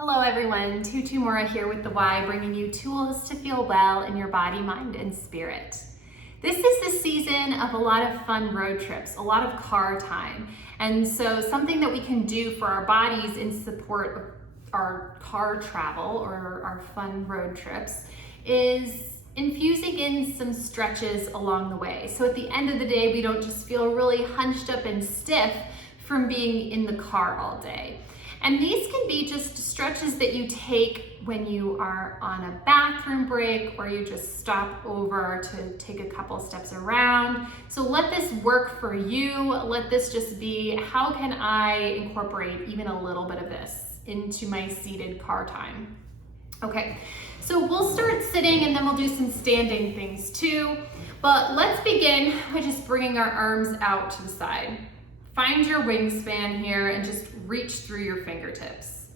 Hello everyone, Tutu Mora here with the Y, bringing you tools to feel well in your body, mind, and spirit. This is the season of a lot of fun road trips, a lot of car time. And so something that we can do for our bodies in support of our car travel or our fun road trips is infusing in some stretches along the way. So at the end of the day, we don't just feel really hunched up and stiff from being in the car all day. And these can be just stretches that you take when you are on a bathroom break or you just stop over to take a couple steps around. So let this work for you. Let this just be, how can I incorporate even a little bit of this into my seated car time? Okay, so we'll start sitting and then we'll do some standing things too. But let's begin by just bringing our arms out to the side. Find your wingspan here and just reach through your fingertips.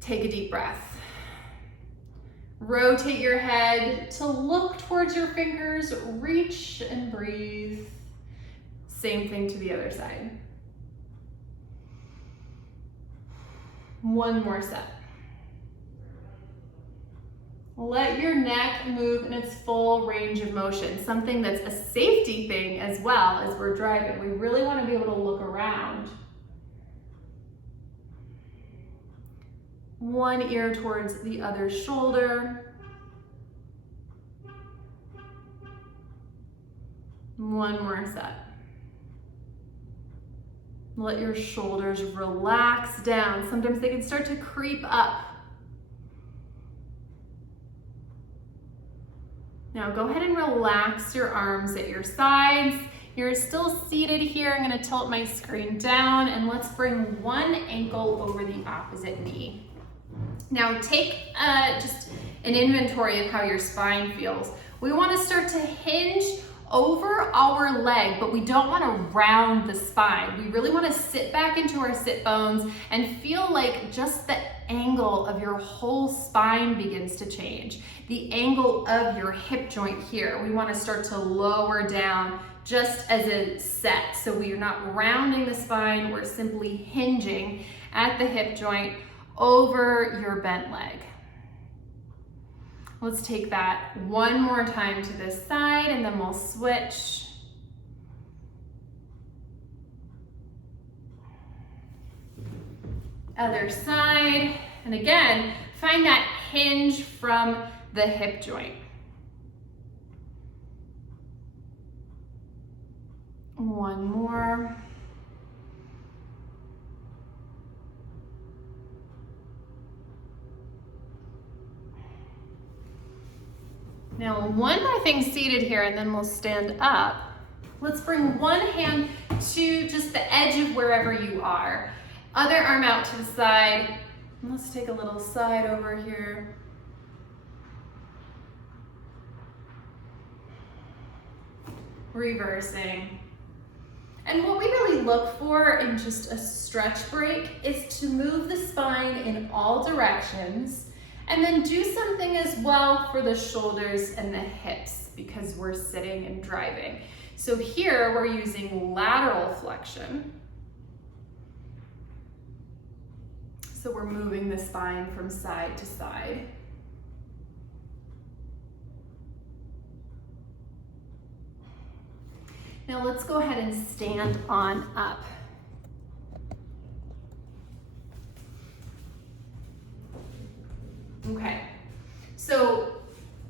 Take a deep breath. Rotate your head to look towards your fingers, reach and breathe. Same thing to the other side. One more set. Let your neck move in its full range of motion, something that's a safety thing as well as we're driving. We really want to be able to look around. One ear towards the other shoulder. One more set. Let your shoulders relax down. Sometimes they can start to creep up. Now go ahead and relax your arms at your sides. You're still seated here. I'm going to tilt my screen down and let's bring one ankle over the opposite knee. Now take just an inventory of how your spine feels. We want to start to hinge over our leg, but we don't want to round the spine. We really want to sit back into our sit bones and feel like just the angle of your whole spine begins to change. The angle of your hip joint here. We want to start to lower down just as a set. So we are not rounding the spine, we're simply hinging at the hip joint over your bent leg. Let's take that one more time to this side and then we'll switch. Other side. And again, find that hinge from the hip joint. One more. Now, one more thing seated here and then we'll stand up. Let's bring one hand to just the edge of wherever you are. Other arm out to the side. And let's take a little side over here. Reversing. And what we really look for in just a stretch break is to move the spine in all directions. And then do something as well for the shoulders and the hips because we're sitting and driving. So here we're using lateral flexion. So we're moving the spine from side to side. Now let's go ahead and stand on up. Okay, so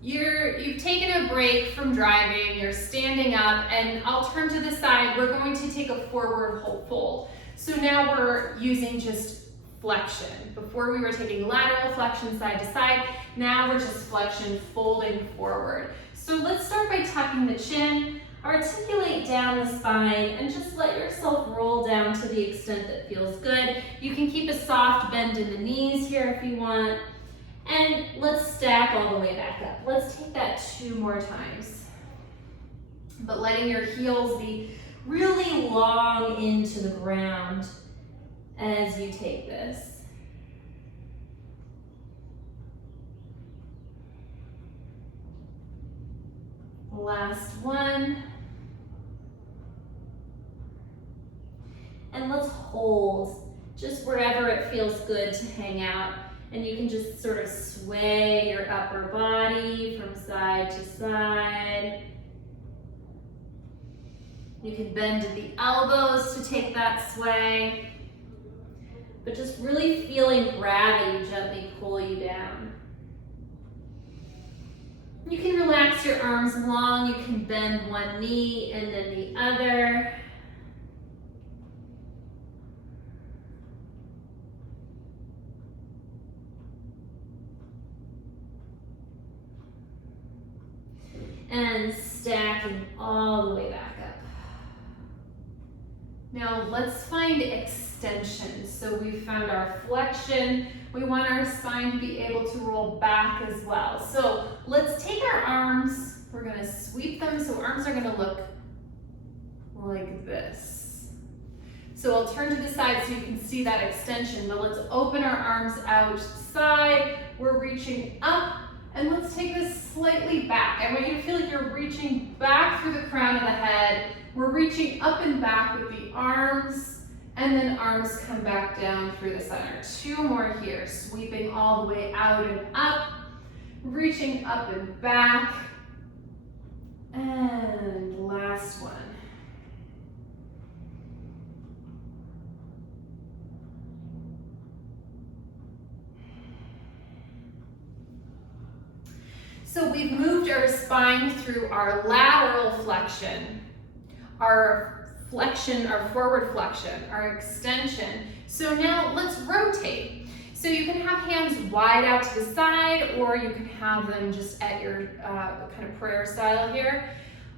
you've taken a break from driving, you're standing up, and I'll turn to the side. We're going to take a forward fold. So now we're using just flexion. Before we were taking lateral flexion side to side, now we're just flexion folding forward. So let's start by tucking the chin, articulate down the spine, and just let yourself roll down to the extent that feels good. You can keep a soft bend in the knees here if you want. And let's stack all the way back up. Let's take that 2 more times. But letting your heels be really long into the ground as you take this. Last one. And let's hold just wherever it feels good to hang out. And you can just sort of sway your upper body from side to side. You can bend at the elbows to take that sway, but just really feeling gravity gently pull you down. You can relax your arms long. You can bend one knee and then the other. And stacking all the way back up. Now let's find extension. So we've found our flexion. We want our spine to be able to roll back as well. So let's take our arms, we're gonna sweep them so arms are gonna look like this. So I'll turn to the side so you can see that extension, but let's open our arms outside. We're reaching up, and let's take this slightly back. I want you to feel like you're reaching back through the crown of the head. We're reaching up and back with the arms, and then arms come back down through the center. 2 more here, sweeping all the way out and up, reaching up and back, and last one. So we've moved our spine through our lateral flexion, our forward flexion, our extension. So now let's rotate. So you can have hands wide out to the side, or you can have them just at your kind of prayer style here.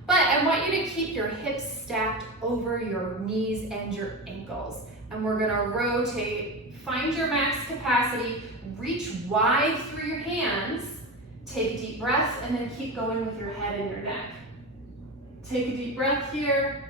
But I want you to keep your hips stacked over your knees and your ankles. And we're gonna rotate, find your max capacity, reach wide through your hands, take a deep breath, and then keep going with your head and your neck. Take a deep breath here.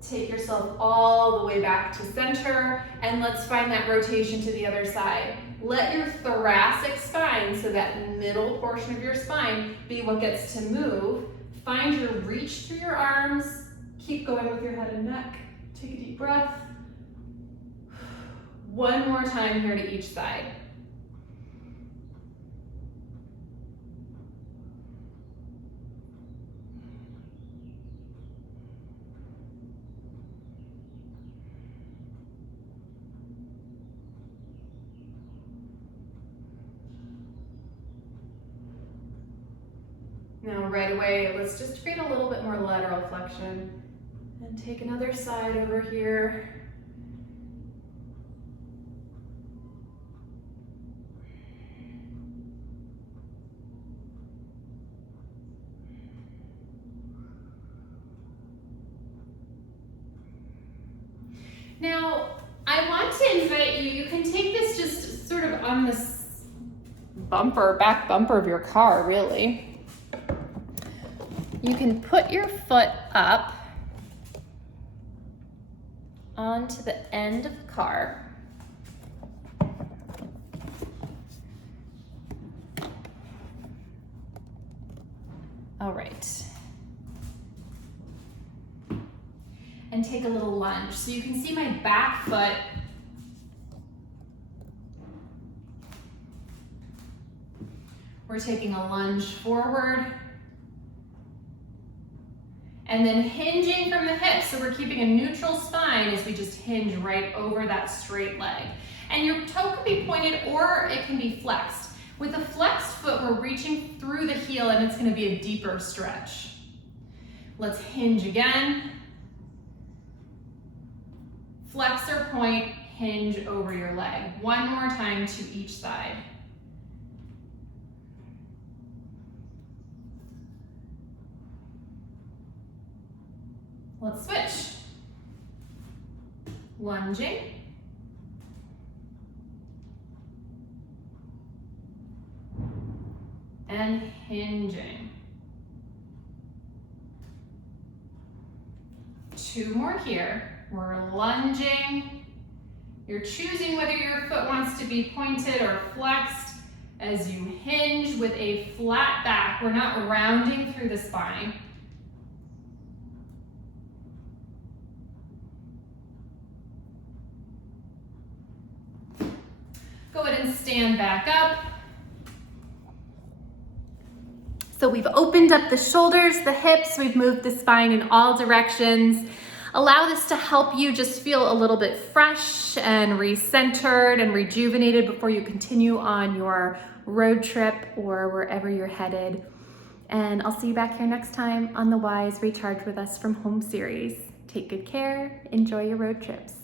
Take yourself all the way back to center, and let's find that rotation to the other side. Let your thoracic spine, so that middle portion of your spine, be what gets to move. Find your reach through your arms. Keep going with your head and neck. Take a deep breath. One more time here to each side. Now right away, let's just create a little bit more lateral flexion and take another side over here. Now, I want to invite you, you can take this just sort of on this bumper, back bumper of your car, really. You can put your foot up onto the end of the car. All right. And take a little lunge. So you can see my back foot we're taking a lunge forward. And then hinging from the hips, so we're keeping a neutral spine as we just hinge right over that straight leg. And your toe can be pointed or it can be flexed. With a flexed foot, we're reaching through the heel and it's gonna be a deeper stretch. Let's hinge again. Flex or point, hinge over your leg. One more time to each side. Let's switch. Lunging. And hinging. 2 more here. We're lunging. You're choosing whether your foot wants to be pointed or flexed as you hinge with a flat back. We're not rounding through the spine. Go ahead and stand back up. So we've opened up the shoulders, the hips, we've moved the spine in all directions. Allow this to help you just feel a little bit fresh and recentered and rejuvenated before you continue on your road trip or wherever you're headed. And I'll see you back here next time on the Wise Recharge with Us from Home series. Take good care, enjoy your road trips.